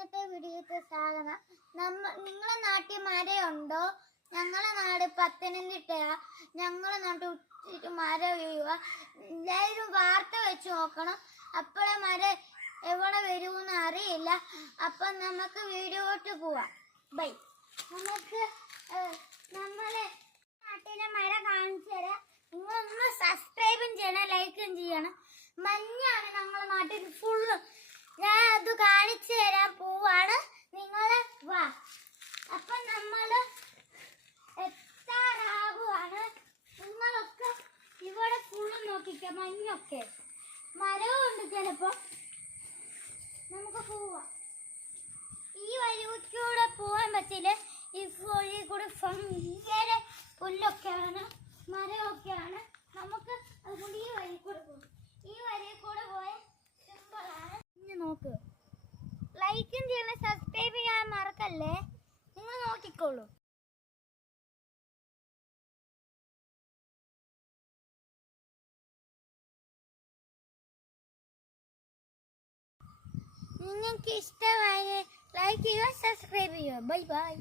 ഇന്നത്തെ വീഡിയോക്ക് സ്വാഗതം. നിങ്ങളെ നാട്ടിൽ മരയുണ്ടോ? ഞങ്ങളെ നാട് പത്തനംതിട്ടയാ. ഞങ്ങളെ നാട്ടിൽ ഉച്ചിട്ട് മരം വീഴുക. എല്ലാവരും വാർത്ത വെച്ച് നോക്കണം, അപ്പോഴേ മരം എവിടെ വരുമെന്ന് അറിയില്ല. അപ്പം നമുക്ക് വീഡിയോട്ട് പോവാം. ബൈ. നമുക്ക് നമ്മളെ നാട്ടിലെ മഴ കാണിച്ചു തരാം. നിങ്ങളൊന്ന് സബ്സ്ക്രൈബും ചെയ്യണം, ലൈക്കും ചെയ്യണം. മഞ്ഞാണ് ഞങ്ങളുടെ നാട്ടിൽ ഫുള്ള്. ഞാൻ അത് കാണിച്ചു തരാൻ പോവാണ്. നിങ്ങൾ വാ. അപ്പം നമ്മൾ എത്താറാകുവാണ്. നിങ്ങളൊക്കെ ഇവിടെ ഫുള്ള് നോക്കിക്കാം. മഞ്ഞൊക്കെ മരവും ഉണ്ട്. ചിലപ്പോൾ നമുക്ക് പോവാം. ഈ വഴിക്കൂടെ പോകാൻ പറ്റില്ല. ഈ വഴി കൂടെ ഭയങ്കര പുല്ലൊക്കെയാണ്, മരമൊക്കെയാണ്. നമുക്ക് അതുകൊണ്ട് ഈ വഴി കൂടെ പോകും. ഈ വഴി കൂടെ പോയ സിമ്പിളാണ്. ഇനി നോക്ക്, ലൈക്കും ചെയ്യണം, സബ്സ്ക്രൈബ് ചെയ്യാൻ മറക്കല്ലേ. നിങ്ങൾ നോക്കിക്കോളൂ. നിങ്ങൾക്ക് ഇഷ്ടമായ ലൈക്ക് ചെയ്യുക, സബ്സ്ക്രൈബ് ചെയ്യുക. Bye bye.